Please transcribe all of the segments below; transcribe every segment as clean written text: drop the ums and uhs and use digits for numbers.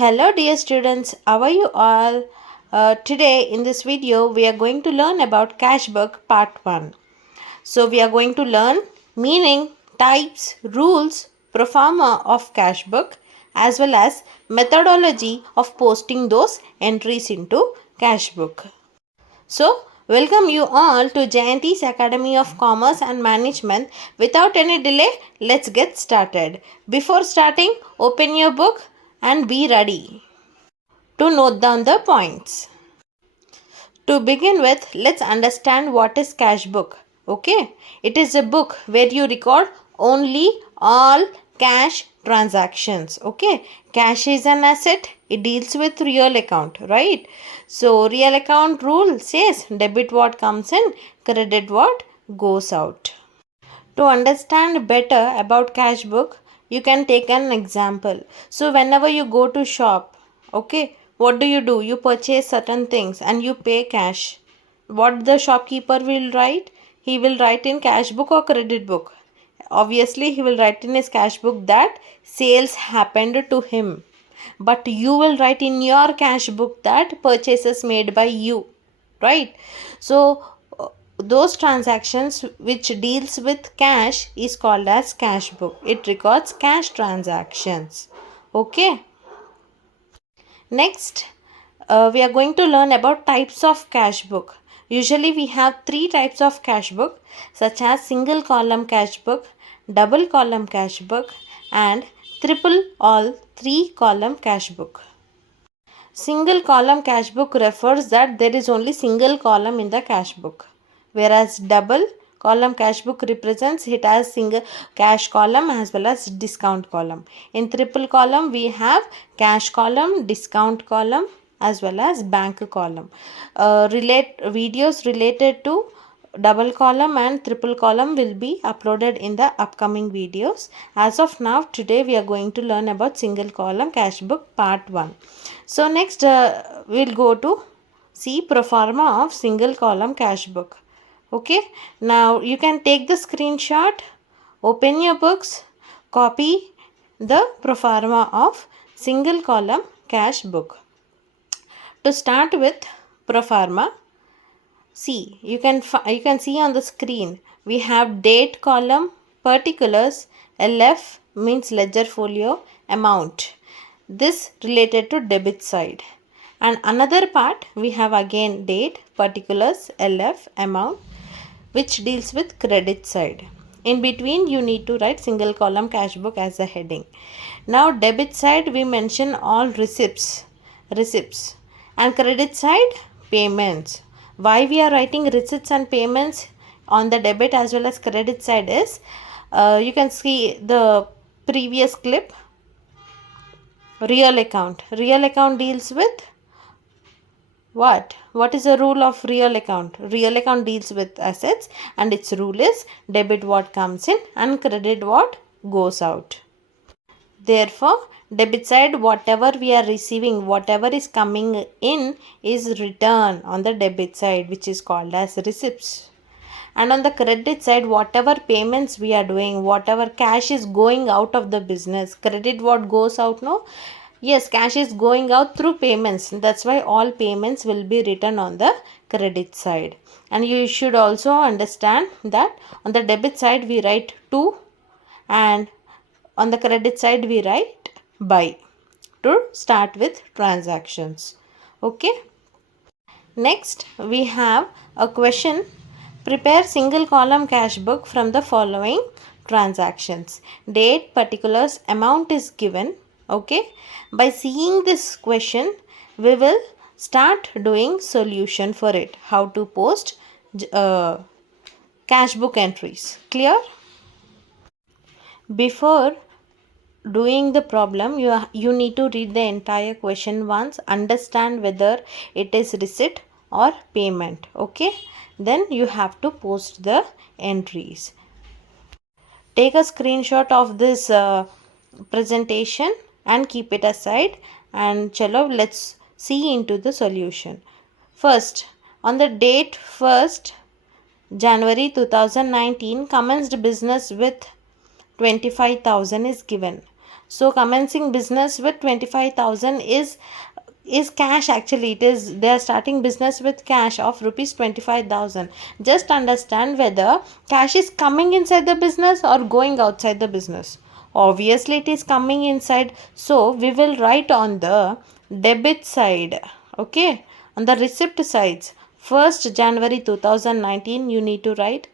Hello dear students, how are you all? Today in this video we are going to learn about cash book part 1. So we are going to learn meaning, types, rules, pro forma of cash book as well as methodology of posting those entries into cash book. So, welcome you all to Jayanthi's Academy of Commerce and Management. Without any delay, let's get started. Before starting, open your book and be ready to note down the points. To begin with, let's understand what is cash book. Okay, it is a book where you record only all cash transactions. Okay, cash is an asset, it deals with real account, right? So, real account rule says debit what comes in, credit what goes out. To understand better about cash book, you can take an example. So whenever you go to shop, okay, what do? You purchase certain things and you pay cash. What the shopkeeper will write? He will write in cash book or credit book. Obviously, he will write in his cash book that sales happened to him. But you will write in your cash book that purchases made by you, right? So those transactions which deals with cash is called as cash book. It records cash transactions. Okay. Next, we are going to learn about types of cash book. Usually we have three types of cash book such as single column cash book, double column cash book and triple all three column cash book. Single column cash book refers that there is only single column in the cash book, whereas double column cash book represents it as single cash column as well as discount column. In triple column we have cash column, discount column as well as bank column. Videos related to double column and triple column will be uploaded in the upcoming videos. As of now, today we are going to learn about single column cash book part 1. So next we'll go to see pro forma of single column cash book. Okay, now you can take the screenshot, open your books, copy the pro forma of single column cash book. To start with pro forma, see, you can see on the screen we have date column, particulars, LF means ledger folio, amount. This related to debit side. And another part we have again date, particulars, LF, amount which deals with credit side. In between you need to write single column cash book as a heading. Now debit side we mention all receipts and credit side payments. Why we are writing receipts and payments on the debit as well as credit side is you can see the previous clip. Real account deals with what is the rule of real account? Real account deals with assets and its rule is debit what comes in and credit what goes out. Therefore, debit side whatever we are receiving, whatever is coming in is return on the debit side, which is called as receipts. And on the credit side, whatever payments we are doing, whatever cash is going out of the business, credit what goes out, no? Yes, cash is going out through payments. That's why all payments will be written on the credit side. And you should also understand that on the debit side we write to and on the credit side we write by to start with transactions. Okay. Next we have a question. Prepare single column cash book from the following transactions. Date, particulars, amount is given. Okay. By seeing this question, we will start doing solution for it. How to post cash book entries. Clear? Before doing the problem, you need to read the entire question once, understand whether it is receipt or payment. Okay, then you have to post the entries. Take a screenshot of this presentation and keep it aside, and chalo, let's see into the solution. First, on the date 1st January 2019 commenced business with 25,000 is given. So commencing business with 25,000 is cash. Actually it is, they are starting business with cash of rupees 25,000. Just understand whether cash is coming inside the business or going outside the business. Obviously it is coming inside, so we will write on the debit side. Okay, on the receipt sides, 1st January 2019 you need to write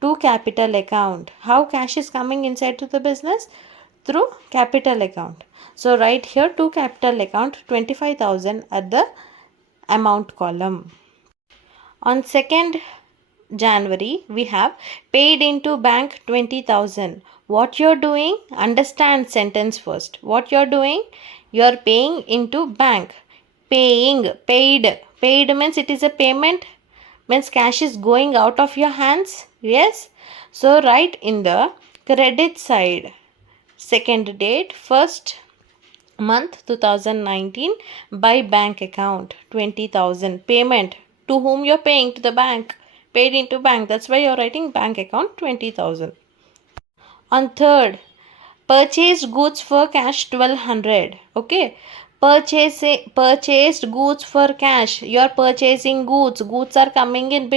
to capital account. How cash is coming inside to the business? Through capital account. So write here to capital account 25,000 at the amount column. On 2nd January we have paid into bank 20,000. What you're doing? Understand sentence first. What you're doing? You're paying into bank. Paying, paid. Paid means it is a payment, means cash is going out of your hands. Yes. So write in the credit side. Second date, 1st month 2019 by bank account 20,000. Payment to whom you're paying? To the bank. Paid into bank. That's why you're writing bank account 20,000. On 3rd, purchased goods for cash 1200. Okay, purchased goods for cash. You are purchasing goods. Goods are coming in,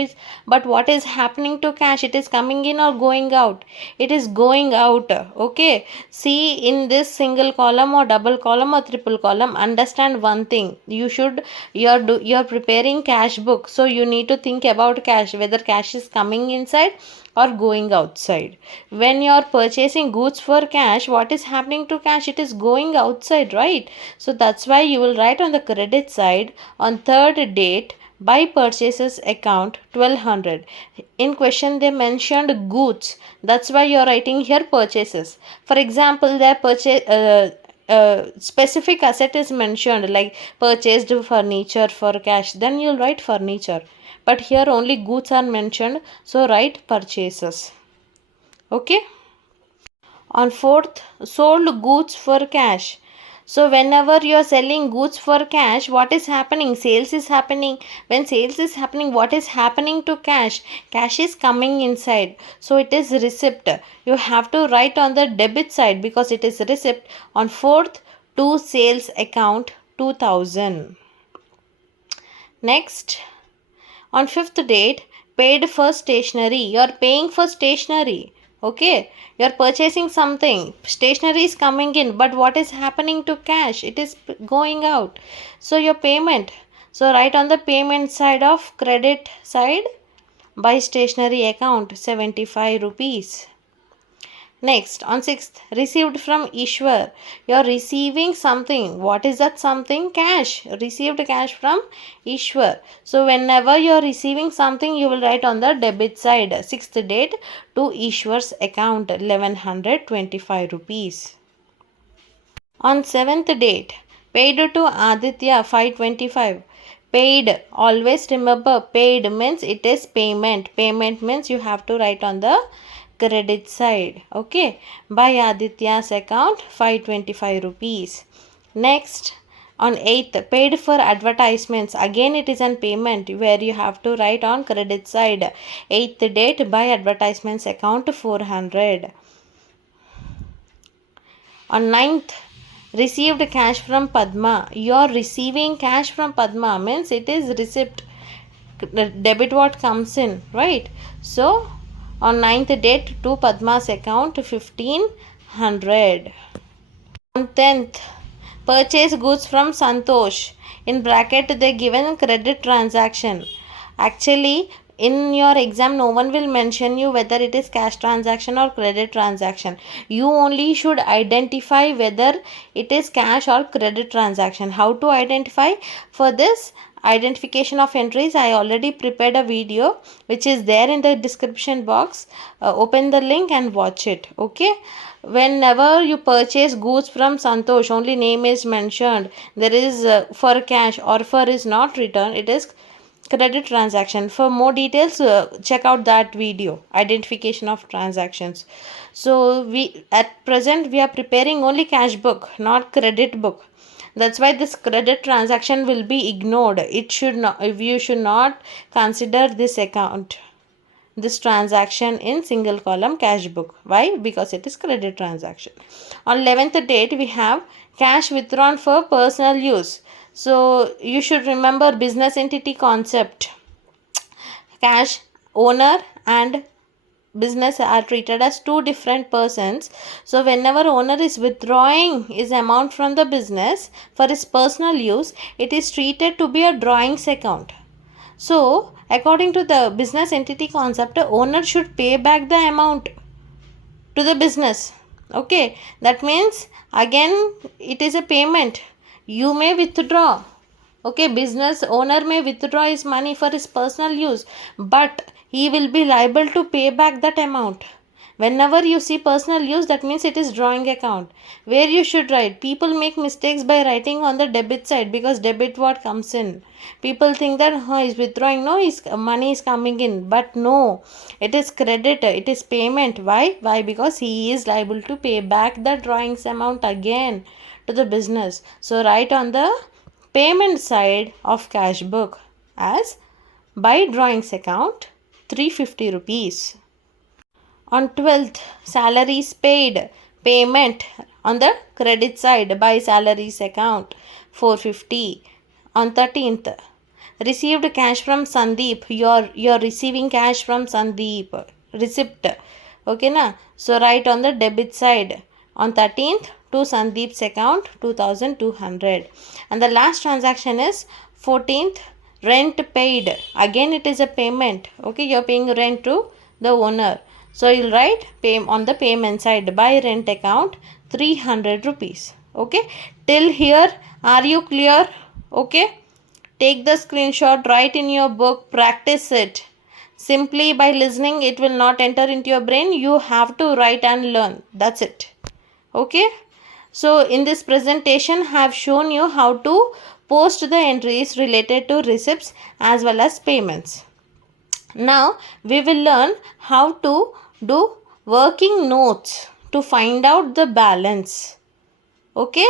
but what is happening to cash? It is coming in or going out? It is going out. Okay, see in this single column or double column or triple column, understand one thing. You are preparing cash book, so you need to think about cash, whether cash is coming inside or going outside. When you are purchasing goods for cash, what is happening to cash? It is going outside, right? So that's why you will write on the credit side, on 3rd date by purchases account 1200. In question they mentioned goods, that's why you are writing here purchases. For example, their purchase specific asset is mentioned, like purchased furniture for cash, then you'll write furniture. But here only goods are mentioned, so write purchases. Okay. On 4th, sold goods for cash. So whenever you are selling goods for cash, what is happening? Sales is happening. When sales is happening, what is happening to cash? Cash is coming inside. So it is receipt. You have to write on the debit side because it is receipt. On 4th, to sales account 2000. Next, on 5th date, paid for stationery. You are paying for stationery. Okay, you are purchasing something. Stationery is coming in, but what is happening to cash? It is going out. So your payment. So write on the payment side of credit side, by stationery account 75 rupees. Next, on 6th, received from Ishwar. You are receiving something. What is that something? Cash. Received cash from Ishwar. So whenever you are receiving something, you will write on the debit side. 6th date, to Ishwar's account 1125 rupees. On 7th date, paid to Aditya 525. Paid. Always remember, paid means it is payment. Payment means you have to write on the credit side. Okay, by Aditya's account 525 rupees. Next, on 8th, paid for advertisements. Again it is an payment where you have to write on credit side. 8th date, by advertisements account 400. On 9th, received cash from Padma. You are receiving cash from Padma means it is receipt. Debit what comes in, right? So on 9th date, to Padma's account 1500. On 10th, purchase goods from Santosh. In bracket they given credit transaction. Actually in your exam no one will mention you whether it is cash transaction or credit transaction. You only should identify whether it is cash or credit transaction. How to identify? For this identification of entries, I already prepared a video which is there in the description box. Open the link and watch it. Okay, whenever you purchase goods from Santosh, only name is mentioned. There is for cash or for is not written, it is credit transaction. For more details, check out that video, identification of transactions. So we at present we are preparing only cash book, not credit book. That's why this credit transaction will be ignored. It should not, you should not consider this account. this transaction in single column cash book. Why? Because it is credit transaction. On 11th date, we have cash withdrawn for personal use. So you should remember business entity concept. Cash owner and business are treated as two different persons. So whenever owner is withdrawing his amount from the business for his personal use, it is treated to be a drawings account. So according to the business entity concept, the owner should pay back the amount to the business. Okay, that means again it is a payment. You may withdraw. Okay, business owner may withdraw his money for his personal use, but he will be liable to pay back that amount. Whenever you see personal use, that means it is drawing account. Where you should write, people make mistakes by writing on the debit side, because debit what comes in. People think that he's withdrawing, no, his money is coming in, but no, it is credit, it is payment. Why? Because he is liable to pay back the drawings amount again to the business. So write on the payment side of cash book as by drawings account 350 rupees. On 12th, salaries paid, payment on the credit side by salaries account 450. On 13th, received cash from Sandeep. You're receiving cash from Sandeep. Receipt. Okay na? So write on the debit side. On 13th, to Sandeep's account 2200. And the last transaction is 14th, rent paid. Again it is a payment. Okay, you're paying rent to the owner. So you'll write pay on the payment side by rent account 300 rupees. Okay, till here are you clear? Okay, take the screenshot, write in your book, practice it. Simply by listening it will not enter into your brain. You have to write and learn. That's it. Okay, so in this presentation I have shown you how to post the entries related to receipts as well as payments. Now we will learn how to do working notes to find out the balance. Okay.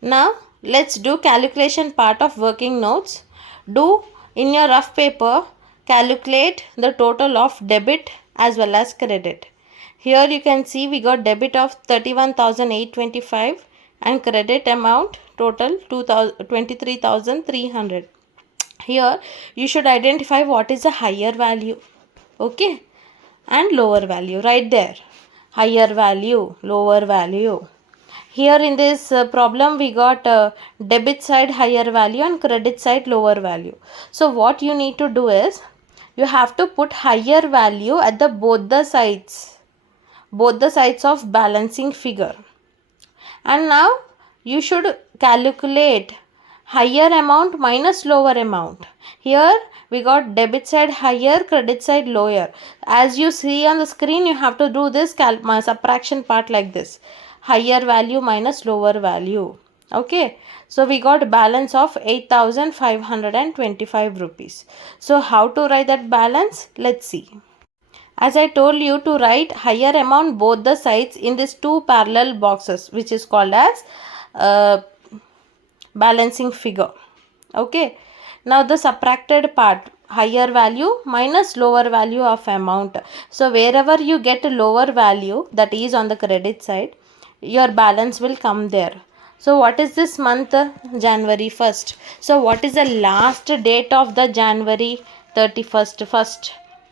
Now let's do calculation part of working notes. Do in your rough paper calculate the total of debit as well as credit. Here you can see we got debit of 31,825 and credit amount total 23,300. Here you should identify what is the higher value. Okay, and lower value right there. Higher value, lower value. Here in this problem we got debit side higher value and credit side lower value. So what you need to do is you have to put higher value at the both the sides of balancing figure. And now you should calculate higher amount minus lower amount. Here we got debit side higher, credit side lower. As you see on the screen, you have to do this subtraction part like this. Higher value minus lower value. Okay, so we got balance of 8,525 rupees. So how to write that balance? Let's see. As I told you to write higher amount both the sides in these two parallel boxes, which is called as balancing figure. Okay, now the subtracted part, higher value minus lower value of amount. So wherever you get a lower value, that is on the credit side, your balance will come there. So what is this month? January 1st. So what is the last date of the January? 31st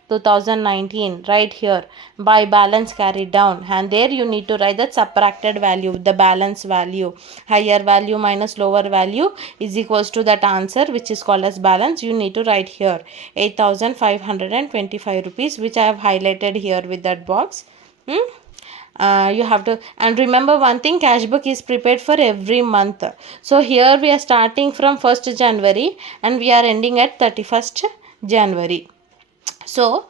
2019. Right here, by balance carried down, and there you need to write the subtracted value, the balance value. Higher value minus lower value is equals to that answer which is called as balance. You need to write here 8,525 rupees, which I have highlighted here with that box. You have to, and remember one thing, cash book is prepared for every month. So here we are starting from 1st January and we are ending at 31st January. So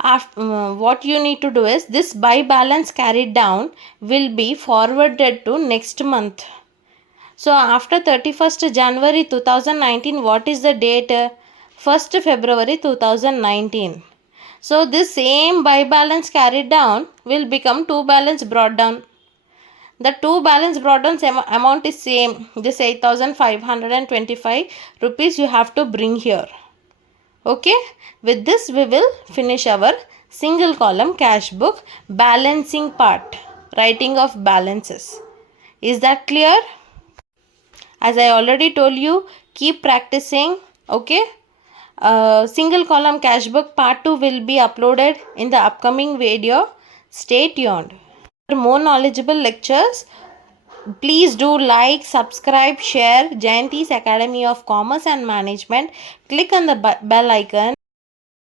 after, what you need to do is this by balance carried down will be forwarded to next month. So after 31st January 2019, what is the date? 1st February 2019. So this same by balance carried down will become to balance brought down. The to balance brought down amount is same. This 8,525 rupees you have to bring here. Okay, with this we will finish our single column cash book balancing part, writing of balances. Is that clear? As I already told you, keep practicing. Okay, single column cash book part 2 will be uploaded in the upcoming video. Stay tuned. For more knowledgeable lectures, please do like, subscribe, share Jayanthi's Academy of Commerce and Management. Click on the bell icon.